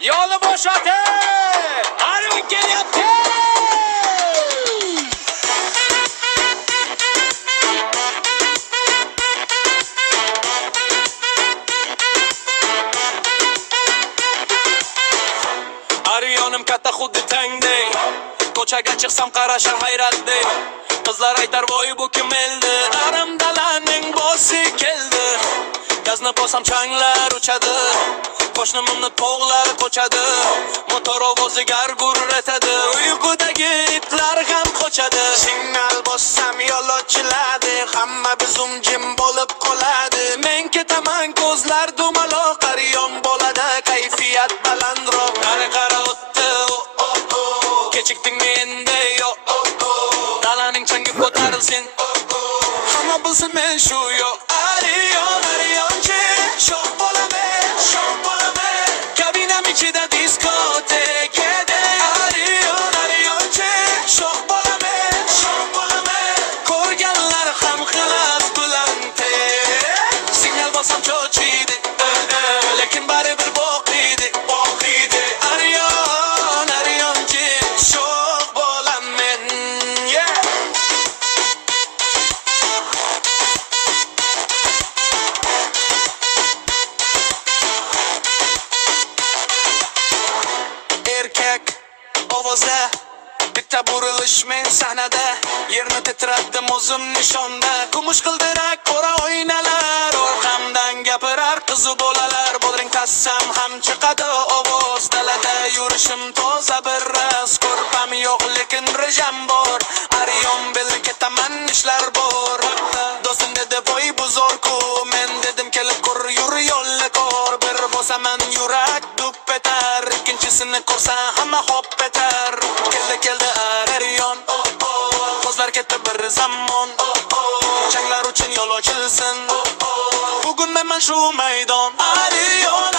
Yo'lni bo'shating. Arvi kelyapti. Aryonim katta xuddi tangdek. Ko'chaga chiqsam qarashar hayratdek. Qizlar aytar voy bu kim eldi? Arim dalaning bosi keldi. Gazni bosam changlar uchadi. Qo'shnimni tog'lar qochadi. Motor ovozi gargur etadi. Uyqudagi itlar ham qochadi. Signal bossam yo'l ochiladi. Hamma bizum jim bo'lib qoladi. Men ketaman ko'zlar dumaloq. Aryon bo'ladi kayfiyat balandroq. Qara o'tdi. Kechikdingmi endi yo. Dalaning changi ko'tarilsin. Hamma bilsin men shu yo. Aryonchi shoh bo'laman. Kabinam ichida diskotekada. Aryonchi shoh bo'laman. Ko'rganlar ham xilas bulante. Signal bosam cho'chiydi. Lekin baribir boqiydi. Aryonchi shoh bo'laman. Erkak ovoza bitta burilish men sahnada. Yerni titratdim o'zim nishonda. Kumush qildirak qora oynalar. Orqamdan gapirar qizi bolalar. Bodring tassam ham chiqadi ovoz. Dalada yurishim toza bir ras. Ko'rpam yo'q lekin rejam bor. Aryon bil ketaman ishlar bor. Do'stim dedi voy bu zo'r-ku. Men dedim kelib ko'r yur yo'lni ko'r. Bir bosaman yurak dup etar. Ikkinchisini ko'rsa hamma hop etar. Keldi Aryon. Qo'zlar ketdi bir zamon. Changlar uchun yo'l ochilsin. Bugun men shu maydon. Aryon